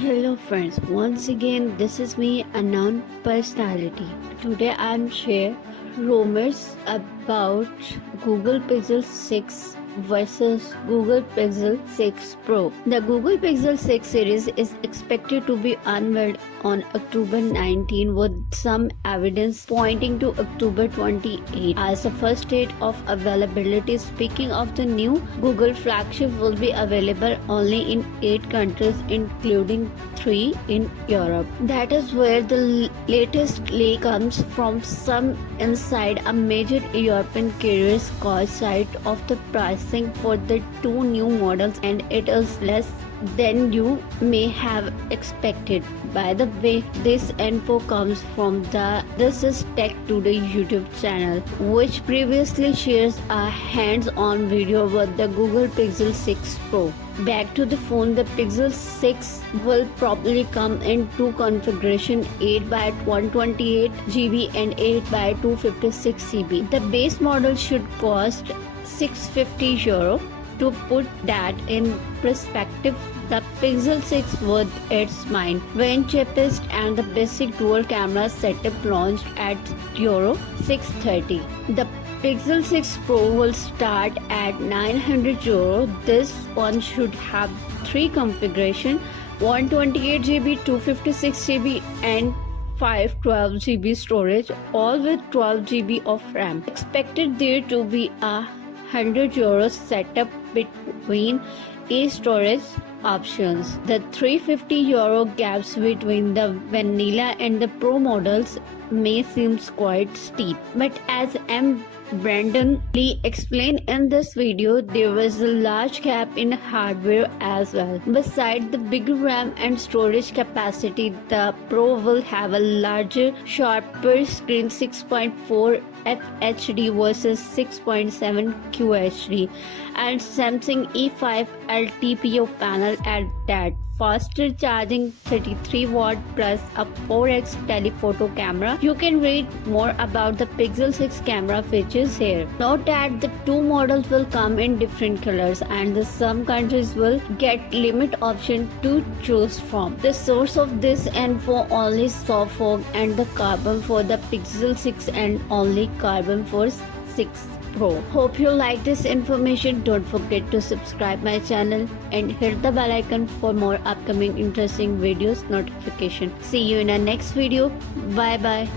Hello friends, once again this is me, unknown personality. Today I'm share rumors about Google Pixel 6 versus Google Pixel 6 Pro. The Google Pixel 6 series is expected to be unveiled on October 19 with some evidence pointing to October 28 as the first date of availability. Speaking of the new Google flagship will be available only in 8 countries including 3 in Europe. That is where the latest leak comes from. Some inside a major European carrier's cause site of the pricing for the 2 new models, and it is less than you may have expected. By the way, this info comes from the This is Tech Today YouTube channel, which previously shares a hands-on video with the Google Pixel 6 Pro. Back to the phone, the Pixel 6 will probably come in 2 configurations, 8 by 128 GB and 8 by 256 GB. The base model should cost €650. To put that in perspective, the Pixel 6 with its mid-range cheapest and the basic dual camera setup launched at €630. The Pixel 6 Pro will start at €900. This one should have 3 configurations: 128 GB, 256 GB and 512 GB storage, all with 12 GB of RAM. Expected there to be a €100 setup between each storage options. The €350 gaps between the vanilla and the Pro models may seem quite steep, but as Brandon Lee explained in this video, there was a large gap in hardware as well. Besides the bigger RAM and storage capacity, the Pro will have a larger, sharper screen, 6.4 FHD versus 6.7 QHD, and Samsung E5 LTPO panel at that. Faster charging, 33 watt plus a 4x telephoto camera. You can read more about the Pixel 6 camera features here. Note that the 2 models will come in different colors, and some countries will get limit option to choose from. The source of this info only soft fog and the carbon for the Pixel 6 and only carbon for 6 Pro. Hope you like this information. Don't forget to subscribe my channel and hit the bell icon for more upcoming interesting videos notification. See you in our next video. Bye bye.